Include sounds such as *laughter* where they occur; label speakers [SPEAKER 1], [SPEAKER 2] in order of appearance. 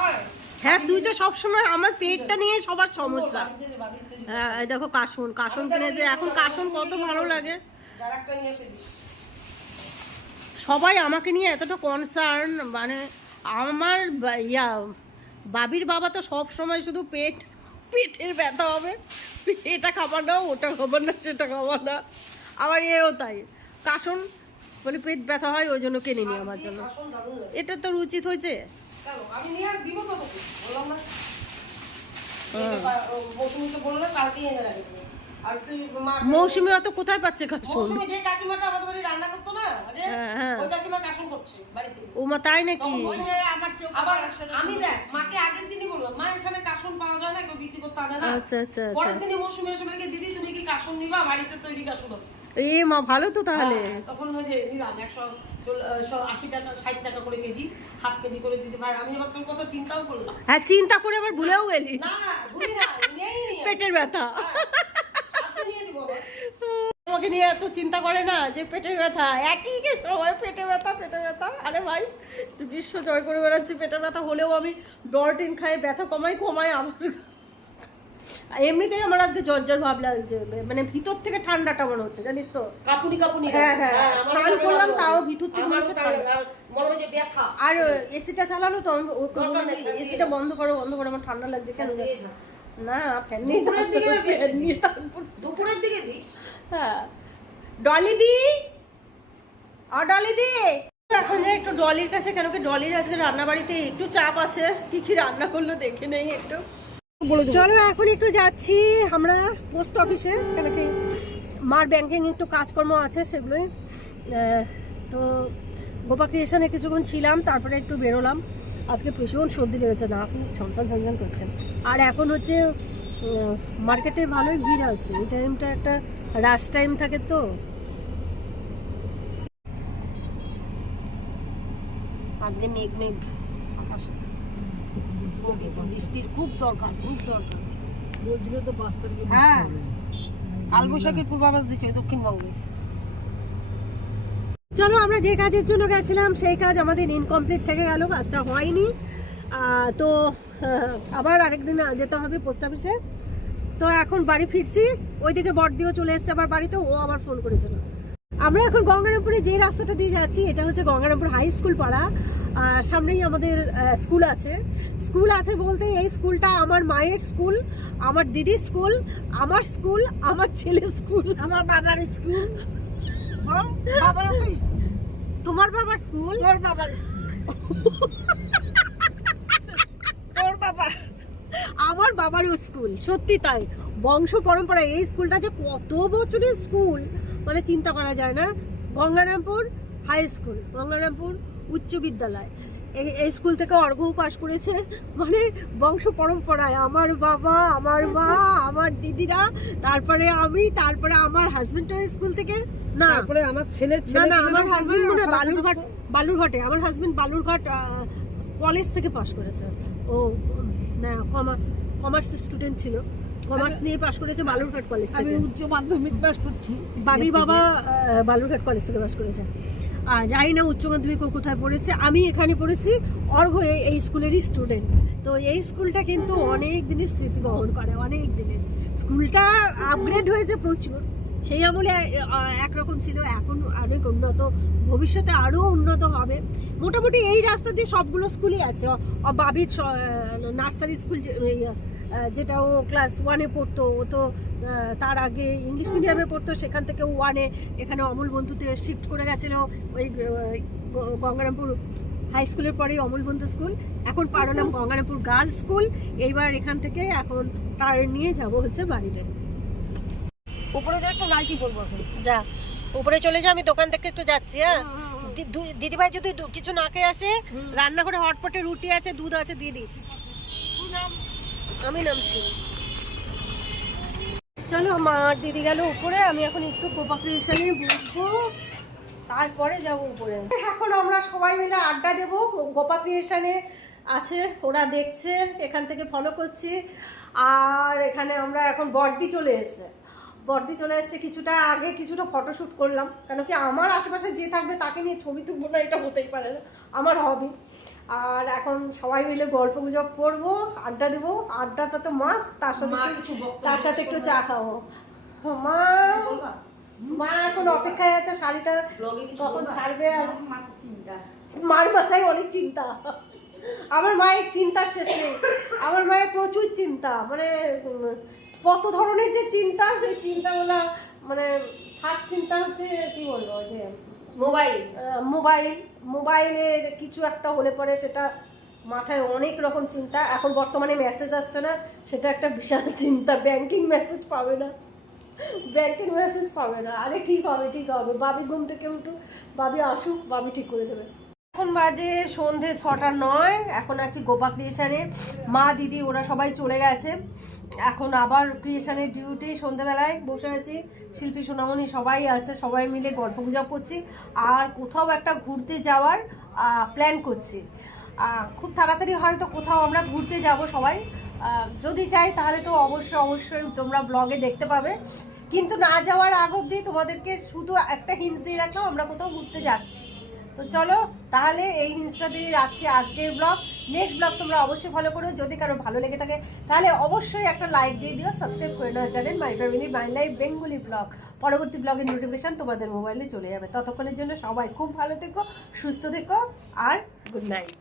[SPEAKER 1] হয়?
[SPEAKER 2] তুই তো সবসময় আমার পেটটা নিয়ে সবার সমস্যা। হ্যাঁ দেখো কাসুন কাসুন কিনে যে এখন কাসুন কত ভালো লাগে। সবাই আমাকে নিয়ে এতটা কনসার্ন মানে আমার ইয়া বাবির বাবা তো সব সময় শুধু পেট পেটের ব্যথা হবে। এটা খাবার না ওটা খাবার না সেটা খাবার না আবার এও তাই। কাসন বলে পেট ব্যথা হয় ওই জন্য কিনে নি আমার জন্য। এটা তো উচিত হয়েছে?
[SPEAKER 1] আমি নিয়ে আর দিব তো তোকে বললাম না। এই যে, ও, মৌসুমীকে বললে কালকেই এনে রাখবে। আর তুই
[SPEAKER 2] মৌসুমি অত কোথায় পাচ্ছে কাসন
[SPEAKER 1] মৌসুমী যে কাকিমাটা আমাদের বাড়ি রান্না করতো না আরে
[SPEAKER 2] হ্যাঁ, হ্যাঁ।
[SPEAKER 1] ওই কাকিমা কাশন করছে বাড়িতে।
[SPEAKER 2] ও মা তাই নাকি?
[SPEAKER 1] আবার আমি দেখ মাকে আগের দিনই বললাম মা এখানে কাশন পাওয়া যায় না কেউ বিক্রি করতে আনে না।
[SPEAKER 2] আচ্ছা আচ্ছা আচ্ছা।
[SPEAKER 1] পরের দিনই মৌসুমী এসে বলে দিদি তুমি কি কাশন নিবা? বাড়িতে তৈরি কাশন আছে।
[SPEAKER 2] এ মা ভালো তো তাহলে।
[SPEAKER 1] হ্যাঁ, তখন ওই যে নিলাম একশো আশি টাকা ষাট টাকা করে কেজি হাফ কেজি করে দিদি ভাই আমি এবার তোর কথা চিন্তাও করলাম।
[SPEAKER 2] হ্যাঁ চিন্তা করে আবার ভুলেও এলি
[SPEAKER 1] না না ভুলি না নিয়েই নি আমি।
[SPEAKER 2] পেটের ব্যথা।
[SPEAKER 1] হ্যাঁ, নিয়ে
[SPEAKER 2] আমাকে নিয়ে এত চিন্তা করে না যে পেটের ব্যথা। একই কে সবাই পেটে ব্যথা পেটে ব্যথা। আরে ভাই বিশ্ব জয় করে বেড়াচ্ছি। পেটের ব্যথা হলেও আমি ডরটিন খাই ব্যথা কমাই কমাই আমার এমনিতেই আমার আজকে জ্বর ভাব লাগছে। মানে ভিতর থেকে ঠান্ডাটা মনে হচ্ছে জানিস তো?
[SPEAKER 1] কাপুনি কাপুনি
[SPEAKER 2] হ্যাঁ, হ্যাঁ।
[SPEAKER 1] মনে হয়
[SPEAKER 2] মনে
[SPEAKER 1] আমারও
[SPEAKER 2] হচ্ছে
[SPEAKER 1] তাই,
[SPEAKER 2] ঠান্ডা।
[SPEAKER 1] আর হয় যে ব্যথা।
[SPEAKER 2] আর এসিটা চালালো তো আমি এসিটা বন্ধ করো বন্ধ করো আমার ঠান্ডা লাগছে কেন না ফ্যান নিয়ে
[SPEAKER 1] দুপুরের দিকে দুপুরের দিকে দিস।
[SPEAKER 2] হ্যাঁ। ডলি দি! আর ডলি দি! এখন যে একটু ডলির কাছে কেন কি ডলির আজকে রান্না বাড়িতে একটু চাপ আছে? কি কি রান্না করল দেখে নেই একটু। চলো এখন একটু যাচ্ছি আমরা পোস্ট অফিসে। কেন কি মার ব্যাংকিং একটু কাজকর্ম আছে সেগুলোই আহ, তো গোপা ক্রিয়েশনে কিছুক্ষণ ছিলাম তারপরে একটু বেরোলাম। আজকে ভীষণ সর্দি লেগেছে না ছমছম ছমছম করছেন আর এখন হচ্ছে মার্কেটে ভালোই ভিড় আছে। এই টাইমটা একটা রাশ টাইম থাকে তো। আজকে মেঘ মেঘ আকাশে। বৃষ্টির খুব দরকার খুব দরকার। হ্যাঁ কালবৈশাখীর পূর্বাভাস দিচ্ছে দক্ষিণবঙ্গে। চলো, আমরা যে কাজের জন্য গেছিলাম, সেই কাজ আমাদের ইনকমপ্লিট থেকে গেল, কাজটা হয়নি। তো আবার আরেকদিন যেতে হবে পোস্ট অফিসে তো এখন বাড়ি ফিরছি, ওইদিকে বড়দিও চলে এসছে আবার বাড়িতে, ও আবার ফোন করেছিল। আমরা এখন গঙ্গারামপুরে যে রাস্তাটা দিয়ে যাচ্ছি, এটা হচ্ছে গঙ্গারামপুর হাই স্কুল পাড়া। সামনেই আমাদের স্কুল আছে। স্কুল আছে বলতে এই স্কুলটা আমার মায়ের স্কুল আমার দিদির স্কুল আমার স্কুল আমার ছেলের স্কুল
[SPEAKER 3] আমার বাবার স্কুল বল বাবার তো
[SPEAKER 2] তোমার বাবার স্কুল?
[SPEAKER 3] তোর বাবার তোর বাবা।
[SPEAKER 2] আমার বাবারও স্কুল সত্যি তাই। বংশ পরম্পরা এই স্কুলটা যে কত বছরের স্কুল মানে চিন্তা করা যায় না। গঙ্গারামপুর হাই স্কুল গঙ্গারামপুর উচ্চ বিদ্যালয়। এই এই স্কুল থেকে অর্ঘ্য পাশ করেছে। মানে বংশ পরম্পরায় আমার বাবা আমার মা আমার দিদিরা তারপরে আমি তারপরে আমার হাজবেন্ডও স্কুল থেকে না।
[SPEAKER 3] তারপরে আমার ছেলের ছেলে
[SPEAKER 2] না আমার হাজবেন্ড মনে বালুরঘাট বালুরঘাটে। আমার হাজবেন্ড বালুরঘাট কলেজ থেকে পাশ করেছে। ও কমার্স স্টুডেন্ট ছিল। কমার্স নিয়ে পাশ করেছে বালুরঘাট কলেজ
[SPEAKER 3] আমি
[SPEAKER 2] থেকে।
[SPEAKER 3] উচ্চ মাধ্যমিক পাস করছি।
[SPEAKER 2] বাবির বাবা বালুরঘাট কলেজ থেকে পাশ করেছে। আর জানি না উচ্চ মাধ্যমিক ও কোথায় পড়েছে। আমি এখানে পড়েছি অর্ঘ এই- এই স্কুলেরই স্টুডেন্ট তো এই স্কুলটা কিন্তু অনেক দিনের স্মৃতি বহন করে অনেক দিনের। স্কুলটা আপগ্রেড হয়েছে প্রচুর। সেই আমলে একরকম ছিল। এখন অনেক উন্নত। ভবিষ্যতে আরও উন্নত হবে। মোটামুটি এই রাস্তা দিয়ে সবগুলো স্কুলই আছে। বাবির নার্সারি স্কুল যেটা ও ক্লাস ওয়ানে পড়তো, ও তো তার আগে ইংলিশ মিডিয়ামে পড়তো। সেখান থেকে ওয়ানে এখানে অমল বন্ধুতে শিফট করে গেছিল। ওই গঙ্গারামপুর হাই স্কুলের পরেই অমল বন্ধু স্কুল। এখন পারলাম গঙ্গারামপুর গার্লস স্কুল। এইবার এখান থেকে এখন তার নিয়ে যাব হচ্ছে বাড়িতে।
[SPEAKER 3] উপরে যা একটু নাইটি পরবো এখন।
[SPEAKER 2] যা উপরে চলে যা আমি দোকান থেকে একটু যাচ্ছি হ্যাঁ? দিদিভাই যদি কিছু না খেয়ে আসে রান্নাঘরে হটপটে রুটি আছে দুধ আছে দিয়ে দিস। আমি নামছি। চলো আর দিদি গেল উপরে আমি এখন একটু কোপা ক্রিয়েশনে বসবো। তারপরে যাব উপরে। এখন আমরা সবাই মিলে আড্ডা দেবো। গোপা ক্রিয়েশনে আছে ওরা দেখছে এখান থেকে ফলো করছি। আর এখানে আমরা এখন বর্দি চলে এসেছে। বর্দি চলে এসেছে কিছুটা আগে কিছুটা ফটোশ্যুট করলাম। কেন কি আমার আশেপাশে যে থাকবে তাকে নিয়ে ছবি তুলবো না এটা হতেই পারে না। আমার হবি আর এখন সবাই মিলে গল্প গুজব করব আড্ডা দেবো। আড্ডাটা তো মাস তার সাথে
[SPEAKER 1] কিছু
[SPEAKER 2] তার সাথে একটু চা খাব। তো মা মা এখন অপেক্ষায় আছে শাড়িটা
[SPEAKER 1] ব্লগে
[SPEAKER 2] কখন ছাড়বে আর
[SPEAKER 3] চিন্তা।
[SPEAKER 2] মার মাথায় অনেক চিন্তা। আমার মায়ের চিন্তা শেষ নেই। *laughs* আমার মায়ের প্রচুর চিন্তা। মানে কত ধরনের যে চিন্তা সেই চিন্তাগুলো মানে ফার্স্ট চিন্তা হচ্ছে কি বলব যে
[SPEAKER 1] মোবাইল
[SPEAKER 2] মোবাইল মোবাইলের কিছু একটা হলে পরে সেটা মাথায় অনেক রকম চিন্তা। এখন বর্তমানে মেসেজ আসছে না সেটা একটা বিশাল চিন্তা। ব্যাংকিং মেসেজ পাবে না ব্যাংকের মেসেজ পাবে না। আরে ঠিক হবে ঠিক হবে। বাবি ঘুম থেকে উঠু বাবি আসুক বাবি ঠিক করে দেবে। এখন বাজে সন্ধে ছটা নয় এখন আছি গোপা ক্রিয়েশনে মা দিদি ওরা সবাই চলে গেছে। এখন আবার ক্রিয়েশনের ডিউটি সন্ধেবেলায় বসে আছি। শিল্পী, সোনামণি সবাই আছে, সবাই মিলে গল্প গুজব করছি। আর কোথাও একটা ঘুরতে যাওয়ার প্ল্যান করছি। খুব তাড়াতাড়ি হয়তো কোথাও আমরা ঘুরতে যাব সবাই। যদি চাই তাহলে তো অবশ্যই অবশ্যই তোমরা ব্লগে দেখতে পাবে। কিন্তু না যাওয়ার আগ অবধি তোমাদেরকে শুধু একটা হিন্স দিয়ে রাখলাম, আমরা কোথাও ঘুরতে যাচ্ছি। তো চলো, তাহলে এই হিন্সটা দিয়ে রাখছি আজকের ব্লগ নেক্সট ব্লগ তোমরা অবশ্যই ফলো করো। যদি কারও ভালো লেগে থাকে, তাহলে অবশ্যই একটা লাইক দিয়ে দিও সাবস্ক্রাইব করে নেওয়া channel my family my life Bengali vlog পরবর্তী ব্লগের নোটিফিকেশান তোমাদের মোবাইলে চলে যাবে। ততক্ষণের জন্য সবাই খুব ভালো থেকো, সুস্থ থেকো, আর গুড নাইট